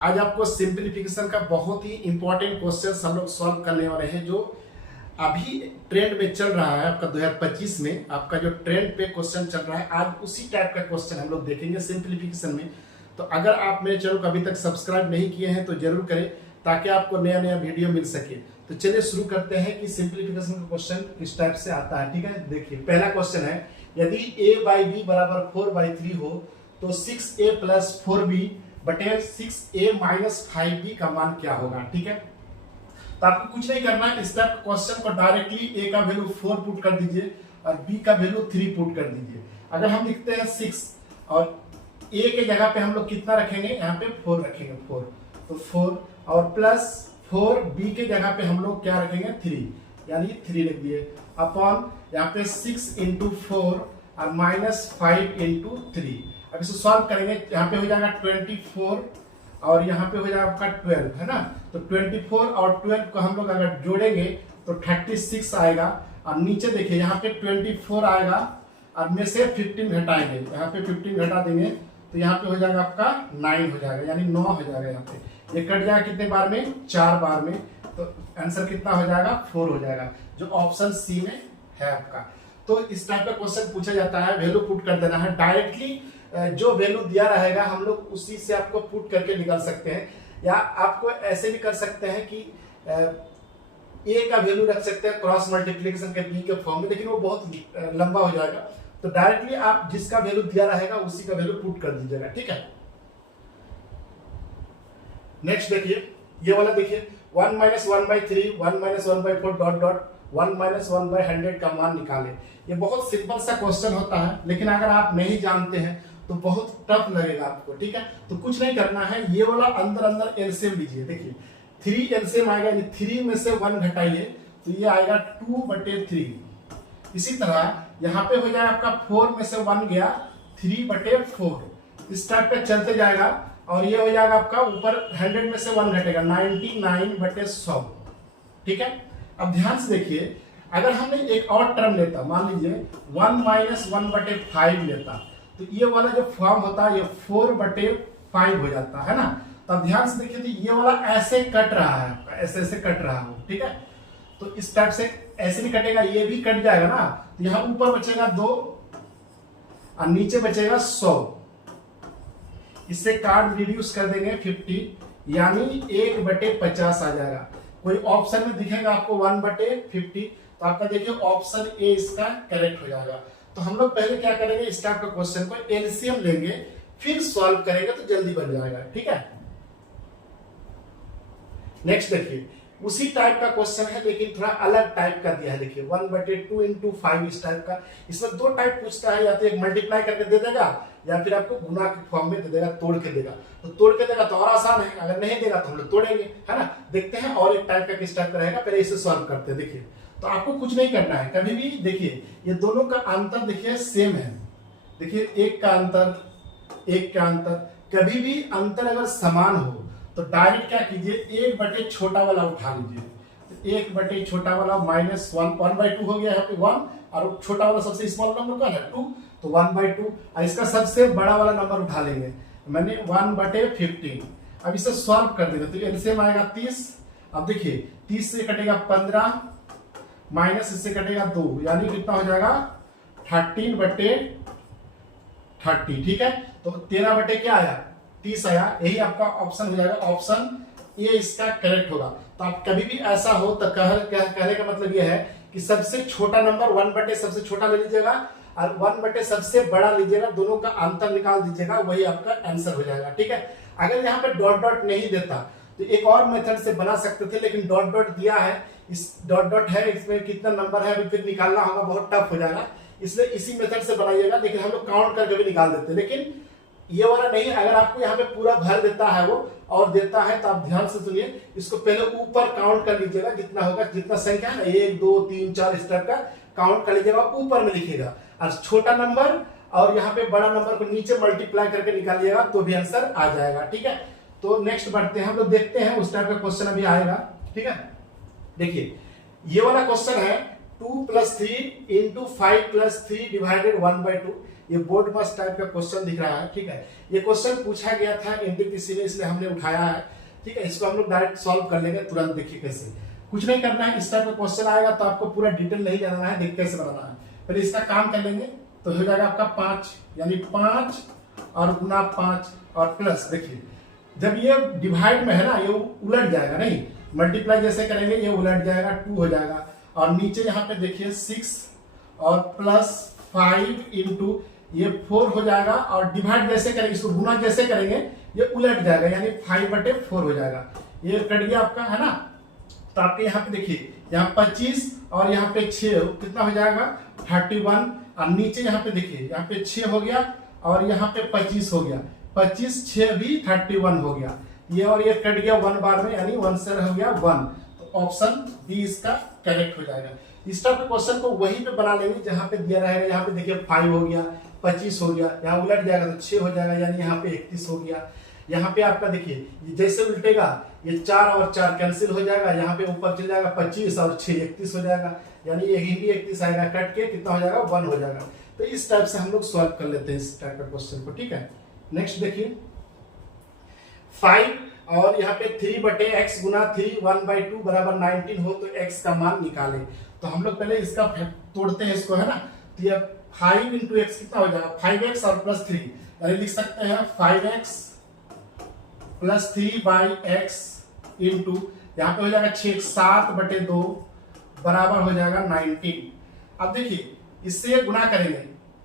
आज आपको सिंपलीफिकेशन का बहुत ही इंपॉर्टेंट क्वेश्चन हम लोग सॉल्व करने वाले हैं जो अभी ट्रेंड में चल रहा है। आपका 2025 में आपका जो ट्रेंड पे क्वेश्चन चल रहा है, आज उसी टाइप का क्वेश्चन हम लोग देखेंगे सिंपलीफिकेशन में। तो अगर आप मेरे चैनल को अभी तक सब्सक्राइब नहीं किए हैं तो जरूर करें ताकि आपको नया नया वीडियो मिल सके। तो चलिए शुरू करते हैं कि सिंपलीफिकेशन का क्वेश्चन किस टाइप से आता है। ठीक है, देखिए पहला क्वेश्चन है, यदि a बाई बी बराबर 4/3 हो तो 6a प्लस 4b बटे 6a माइनस 5b का मान क्या होगा। ठीक है, तो आपको कुछ नहीं करना है, इस टाइप क्वेश्चन को डायरेक्टली a का वैल्यू 4 पुट कर दीजिए और b का वैल्यू 3 पुट कर दीजिए। अगर हम लिखते हैं 6 और a के जगह पे हम लोग कितना रखेंगे, यहाँ पे 4 रखेंगे, 4 तो 4 और प्लस 4 b के जगह पे हम लोग क्या रखेंगे 3, यानी 3 लिख दिए अपॉन यहाँ पे 6 इंटू 4 और माइनस 5 इंटू 3। अब इसे सॉल्व करेंगे, यहाँ पे हो जाएगा 24 और यहाँ पे हो जाएगा आपका 12, है ना। तो 24 और 12 को हम लोग अगर जोड़ेंगे तो 36 आएगा और नीचे देखिए यहाँ पे 24 आएगा और में से 15 घटाएंगे, यहाँ पे 15 घटा देंगे तो यहाँ पे हो जाएगा आपका 9 हो जाएगा, यानी 9 हो जाएगा। यहाँ पे ये कट जाएगा कितने बार में, 4 बार में, तो आंसर कितना हो जाएगा 4 हो जाएगा, जो ऑप्शन सी में है आपका। तो इस टाइप का क्वेश्चन पूछा जाता है, वैल्यू पुट कर देना है डायरेक्टली, जो वैल्यू दिया रहेगा हम लोग उसी से आपको पुट करके निकाल सकते हैं, या आपको ऐसे भी कर सकते हैं कि ए का वैल्यू रख सकते हैं क्रॉस मल्टीप्लिकेशन के बी के फॉर्म में, लेकिन वो बहुत लंबा हो जाएगा। तो डायरेक्टली आप जिसका वैल्यू दिया रहेगा उसी का वैल्यू पुट कर दीजिएगा। ठीक है, नेक्स्ट देखिए ये वाला, देखिए 1 minus 1/3 1 minus 1/4 dot dot 1 minus 1/100 का मान निकाले। ये बहुत सिंपल सा क्वेश्चन होता है, लेकिन अगर आप नहीं जानते हैं तो बहुत टफ लगेगा आपको। ठीक है, तो कुछ नहीं करना है, ये वाला अंदर अंदर एलसीएम लीजिए। देखिए 3 एलसीएम आएगा, 3 में से 1 घटाइए तो ये आएगा 2/3। इसी तरह यहाँ पे हो जाएगा आपका 4 में से 1 गया 3/4, इस टाइप पे चलते जाएगा और ये हो जाएगा आपका ऊपर 100 में से 1 घटेगा 99/100। ठीक है, अब ध्यान से देखिए, अगर हमने एक और टर्म लेता, मान लीजिए 1 माइनस 1/5 लेता, तो ये वाला जो फॉर्म होता है ये 4/5 हो जाता है ना। तो अब ध्यान से देखिए, तो ये वाला ऐसे कट रहा है आपका, ऐसे ऐसे कट रहा हो। ठीक है, तो इस टाइप से ऐसे नहीं कटेगा, ये भी कट जाएगा ना। तो यहाँ ऊपर बचेगा 2 और नीचे बचेगा 100, इससे कार्ड रिड्यूस कर देंगे 50, यानी 1/50 आ जाएगा। कोई ऑप्शन में दिखेगा आपको 1/50, तो आपका देखिए ऑप्शन ए इसका करेक्ट हो जाएगा। तो हम लोग पहले क्या करेंगे, इस टाइप का क्वेश्चन को एलसीएम लेंगे फिर सॉल्व करेंगे तो जल्दी बन जाएगा। ठीक है, नेक्स्ट देखिए उसी टाइप का क्वेश्चन है लेकिन थोड़ा अलग टाइप का दिया है। देखिए 1/2 इंटू 5 इस टाइप का, इसमें 2 टाइप पूछता है, या तो एक मल्टीप्लाई करके दे देगा या फिर आपको गुना के फॉर्म में दे देगा, तोड़ के देगा। तो तोड़ के देगा तो और आसान है, अगर नहीं देगा तो हम लोग तोड़ेंगे, है ना। देखते हैं और एक टाइप का किस टाइप का रहेगा, पहले इसे सॉल्व करते हैं। देखिए तो आपको कुछ नहीं करना है, कभी भी देखिए ये दोनों का अंतर देखिए सेम है। देखिए एक का अंतर, एक का अंतर, कभी भी अंतर अगर समान हो तो डायरेक्ट क्या कीजिए, 1/, छोटा वाला उठा लीजिए। 1/, छोटा वाला माइनस 1/2 हो गया, यहाँ पे 1 और छोटा वाला सबसे स्मॉल नंबर कौन है 2, तो 1/2 और इसका सबसे बड़ा वाला नंबर उठा लेंगे, मैंने 1/15। अब इसे सॉल्व कर देंगे तो एलसीएम आएगा 30। अब देखिए 30 से कटेगा 15 माइनस इससे कटेगा 2, यानी कितना हो जाएगा 13/30। ठीक है, तो 13 क्या आया 30 आया, यही आपका ऑप्शन हो जाएगा, ऑप्शन ए इसका करेक्ट होगा। तो आप कभी भी ऐसा हो तो कहने का मतलब यह है कि सबसे छोटा नंबर 1/, सबसे छोटा ले लीजिएगा और 1/, सबसे बड़ा लीजिएगा, दोनों का अंतर निकाल दीजिएगा, वही आपका आंसर हो जाएगा। ठीक है, अगर यहाँ पे डॉट डॉट नहीं देता तो एक और मेथड से बना सकते थे, लेकिन डॉट डॉट दिया है, इस डॉट डॉट है, इसमें कितना नंबर है अभी फिर निकालना होगा, बहुत टफ हो जाएगा, इसलिए इसी मेथड से बनाइएगा। लेकिन हम लोग काउंट करके भी निकाल देते, लेकिन ये वाला नहीं। अगर आपको यहाँ पे पूरा भर देता है वो और देता है तो आप ध्यान से सुनिए, इसको पहले ऊपर काउंट कर लीजिएगा, जितना होगा, जितना संख्या है 1 2 3 4 इस टाइप का काउंट कर लीजिएगा, ऊपर में लिखिएगा और छोटा नंबर और यहाँ पे बड़ा नंबर को नीचे मल्टीप्लाई करके निकालिएगा तो भी आंसर आ जाएगा। ठीक है, तो नेक्स्ट बढ़ते हैं, हम लोग देखते हैं उस टाइप का क्वेश्चन अभी आएगा। ठीक है, देखिए ये वाला क्वेश्चन है 2 + 3 × 5 + 3 / 1/2, ये बोर्ड मास टाइप का क्वेश्चन दिख रहा है, ठीक है। ये क्वेश्चन पूछा गया था एनटीपीसी में, इसलिए हमने उठाया है, ठीक है। इसको हम लोग डायरेक्ट सॉल्व कर लेंगे तुरंत। देखिए कैसे, कुछ नहीं करना है, इस टाइप का क्वेश्चन आएगा तो आपको पूरा डिटेल नहीं जानना है, देख कैसे बनाना है। पहले इसका काम कर लेंगे तो हो जाएगा आपका 5, यानी 5 और गुना 5 और प्लस। देखिए जब ये डिवाइड में है ना, ये उलट जाएगा, नहीं मल्टीप्लाई जैसे करेंगे ये उलट जाएगा, 2 हो जाएगा। और नीचे यहाँ पे देखिए 6 और प्लस 5 इंटू ये 4 हो जाएगा। और डिवाइड जैसे करेंगे, इसको गुना जैसे करेंगे ये उलट जाएगा, यानी 5/4 हो जाएगा। ये कट गया आपका, है ना। तो आपके यहाँ पे देखिए, यहाँ 25 और यहाँ पे 6 कितना हो जाएगा 31। और नीचे यहाँ पे देखिए, यहाँ पे 6 हो गया और यहाँ पे 25 हो गया, 25 6 भी 31 हो गया। ये और ये कट गया 1 बार में, यानी 1 से हो गया 1। तो ऑप्शन बी इसका करेक्ट हो जाएगा। इस टाइप के क्वेश्चन को वहीं पे बना लेंगे जहाँ पे दिया रहेगा। यहाँ पे देखिए 5 हो गया, 25 हो गया, यहाँ उलट जाएगा तो 6 हो जाएगा, यानी यहाँ पे 31 हो गया। यहाँ पे आपका देखिए जैसे उल्टेगा ये 4 और 4 कैंसिल हो जाएगा, यहाँ पे ऊपर चल जाएगा 25 और 6 31 हो जाएगा, यानी यही भी 31 आएगा, कट के कितना हो जाएगा 1 हो जाएगा। तो इस टाइप से हम लोग सॉल्व कर लेते हैं इस टाइप का क्वेश्चन को, ठीक है। नेक्स्ट देखिए 5 और यहाँ पे 3/x गुना 3 1/2 बराबर 19 हो तो x का मान निकालें। तो हम लोग पहले इसका तोड़ते हैं इसको, है ना। तो ये 5 इंटू एक्स कितना हो जाएगा 5x और प्लस 3, यानी लिख सकते हैं 5x प्लस 3/x इंटू यहाँ पे हो जाएगा 6 7/2 बराबर हो जाएगा 19। अब देखिए इससे गुना करेंगे,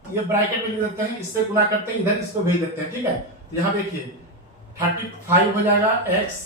ये ब्रैकेट में लिख देते हैं, इससे गुना करते हैं, इधर इसको भेज देते हैं, ठीक है। तो यहाँ देखिए 35 हो जाएगा x,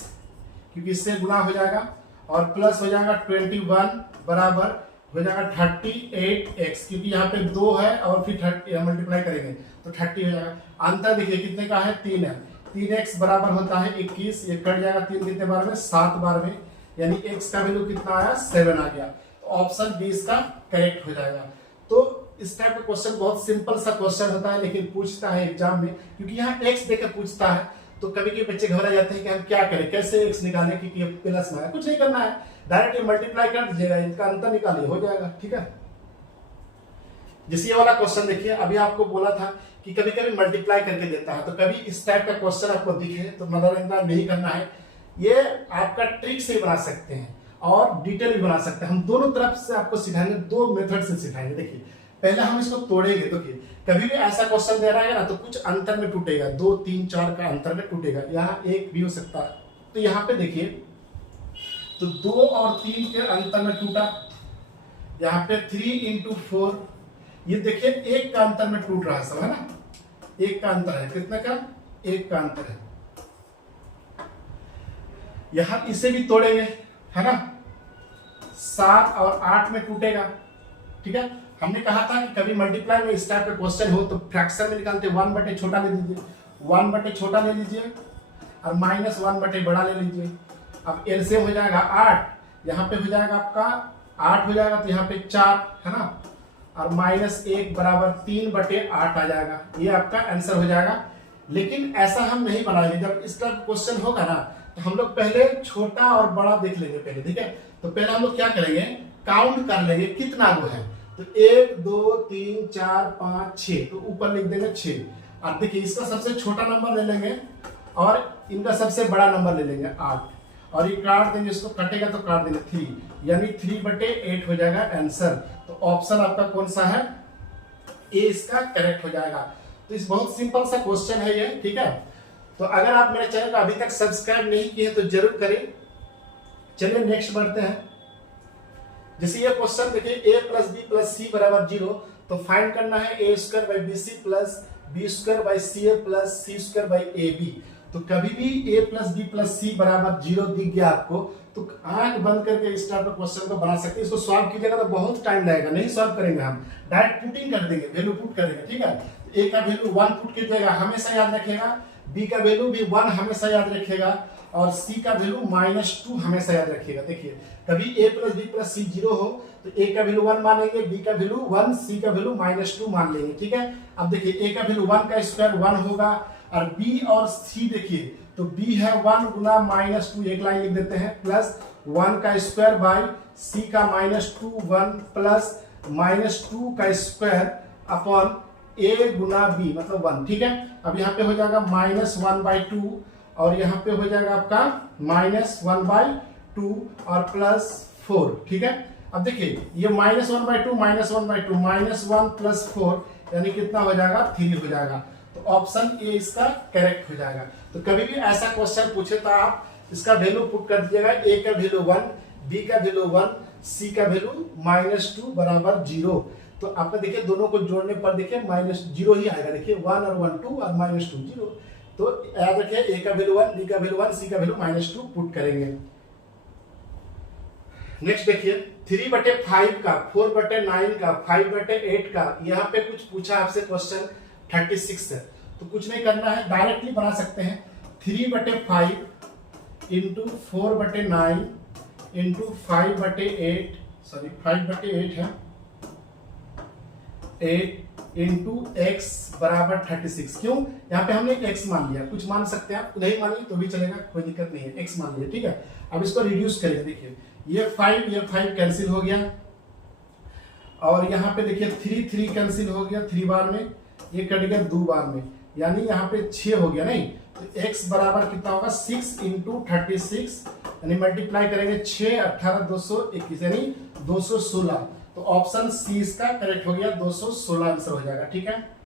क्योंकि इससे गुना हो जाएगा, और प्लस हो जाएगा 21 बराबर हो जाएगा 38x, क्योंकि यहाँ पे 2 है और फिर 30 मल्टीप्लाई करेंगे तो 30 हो जाएगा। अंतर देखिए कितने का है 3 है, 3x बराबर होता है 21, ये कट जाएगा 3 कितने बार में 7 बार में, यानी x का वैल्यू कितना आया 7 आ गया। तो ऑप्शन बी इसका करेक्ट हो जाएगा। तो इस टाइप का क्वेश्चन बहुत सिंपल सा क्वेश्चन होता है, लेकिन पूछता है एग्जाम में, क्योंकि यहाँ x देकर पूछता है तो कभी कभी बच्चे घबरा जाते हैं कि हम क्या करें, कैसे x निकालें, क्योंकि प्लस में है। कुछ नहीं करना है, डायरेक्ट ये मल्टीप्लाई कर दीजिएगा, इनका अंतर निकालिए, हो जाएगा, ठीक है। जैसे ये वाला क्वेश्चन देखिए, अभी आपको बोला था कि कभी कभी मल्टीप्लाई करके देता है, तो कभी इस टाइप का क्वेश्चन आपको दिखे तो नजरअंदाज नहीं करना है। ये आपका ट्रिक से बना सकते हैं और डिटेल भी बना सकते हैं। हम दोनों तरफ से आपको सिखाएंगे, 2 मेथड से सिखाएंगे। देखिए पहले हम इसको तोड़ेंगे, तो कभी भी ऐसा क्वेश्चन दे रहा है ना तो कुछ अंतर में टूटेगा, 2 3 4 का अंतर में टूटेगा, यहाँ 1 भी हो सकता है। तो यहाँ पे देखिए तो 2 और 3 के अंतर में टूटा, यहाँ पे 3 इंटू 4, ये देखिए 1 का अंतर में टूट रहा है सब, है ना। 1 का अंतर है, कितने का 1 का अंतर है। यहां इसे भी तोड़ेंगे, है ना, 7 और 8 में टूटेगा, ठीक है। हमने कहा था कि कभी मल्टीप्लाई में इस टाइप का क्वेश्चन हो तो फ्रैक्शन में निकालते 1/, छोटा ले लीजिए, 1/, छोटा ले लीजिए और -1/, बड़ा ले लीजिए। अब एलसीएम हो जाएगा 8, यहाँ पे हो जाएगा आपका 8 हो जाएगा, तो यहाँ पे 4, है ना, और -1 बराबर 3/8 आ जाएगा। ये आपका आंसर हो जाएगा। लेकिन ऐसा हम नहीं बनाएंगे, जब इस टाइप क्वेश्चन होगा ना तो हम लोग पहले छोटा और बड़ा देख लेंगे पहले, ठीक है। तो पहले हम लोग क्या करेंगे, काउंट कर लेंगे कितना गो है। तो 1 2 3 4 5 6, तो ऊपर लिख देंगे 6। अब देखिए इसका सबसे छोटा नंबर ले लेंगे और इनका सबसे बड़ा नंबर ले लेंगे 8, और ये काट देंगे, इसको कटेगा तो काट देंगे 3, यानी 3/8 हो जाएगा आंसर। तो ऑप्शन आपका कौन सा है, ए इसका करेक्ट हो जाएगा। तो इस बहुत सिंपल सा क्वेश्चन है ये, ठीक है। तो अगर आप मेरे चैनल को अभी तक सब्सक्राइब नहीं किए तो जरूर करें। चलिए नेक्स्ट बढ़ते हैं। जैसे ये क्वेश्चन देखिए a + b + c बराबर 0, तो फाइंड करना है a² / bc + b² / ca + c² / ab। तो कभी भी a + b + c बराबर 0 दिख गया आपको तो आंख बंद करके इस टाइप का क्वेश्चन को बना सकते हैं। इसको सॉल्व कीजिएगा तो बहुत टाइम लगेगा, नहीं सॉल्व करेंगे हम, डायरेक्ट पुटिंग कर देंगे, वैल्यू पुट करेंगे, ठीक है। a का वैल्यू 1 पुट कीजिएगा, हमेशा याद रखिएगा, b का वैल्यू भी 1 हमेशा याद रखिएगा, और c का वैल्यू -2 हमेशा याद रखिएगा। देखिए कभी a + b + c 0 हो तो a का वैल्यू 1 मानेंगे, b का वैल्यू 1, c का वैल्यू -2 मान लेंगे, ठीक है। अब देखिए a का वैल्यू 1 का स्क्वायर 1 होगा, और b और c देखिए तो b है 1 गुना -2, एक लाइन लिख देते हैं, प्लस 1 का स्क्वायर बाई c का -2 1 प्लस -2 का square upon a Guna b मतलब 1, ठीक है। अब यहाँ पे हो जाएगा -1/2 और यहाँ पे हो जाएगा आपका -1/2 और +4, ठीक है। अब देखिए ये -1/2 -1/2 -1 + 4 यानी कितना हो जाएगा 3 हो जाएगा। तो ऑप्शन ए इसका करेक्ट हो जाएगा। तो कभी भी ऐसा क्वेश्चन पूछे तो आप इसका वैल्यू पुट कर दीजिएगा, ए का वैल्यू 1, बी का वैल्यू 1, सी का वैल्यू -2 बराबर 0। तो आपका देखिए दोनों को जोड़ने पर देखिए -0 ही आएगा। देखिए 1 और 1 2 और -2 0। तो याद रखिए ए का वैल्यू 1, बी का वैल्यू 1, सी का वैल्यू -2 पुट करेंगे। नेक्स्ट देखिए 3/5 का, 4/9 का, 5/8 का, यहाँ पे कुछ पूछा आपसे क्वेश्चन 36 है। तो कुछ नहीं करना है, डायरेक्टली बना सकते हैं। 3/5 इंटू 4/9 इंटू 5/8, सॉरी 5/8 है, 8 इंटू x बराबर 36। क्यों? यहाँ पे हमने x मान लिया, कुछ मान सकते हैं आप, नहीं मानिए तो भी चलेगा, कोई दिक्कत नहीं है, x मान लिया, ठीक है। अब इसको रिड्यूस करेंगे। देखिए ये 5 कैंसिल हो गया और यहाँ पे देखिए 3 कैंसिल हो गया 3 बार में, ये कट गया 2 बार में, यानी यहाँ पे 6 हो गया नहीं। तो x बराबर कितना होगा 6 इंटू 36, यानी मल्टीप्लाई करेंगे 6 18 221 यानी 216। तो ऑप्शन सी इसका करेक्ट हो गया, 216 आंसर हो जाएगा, ठीक है।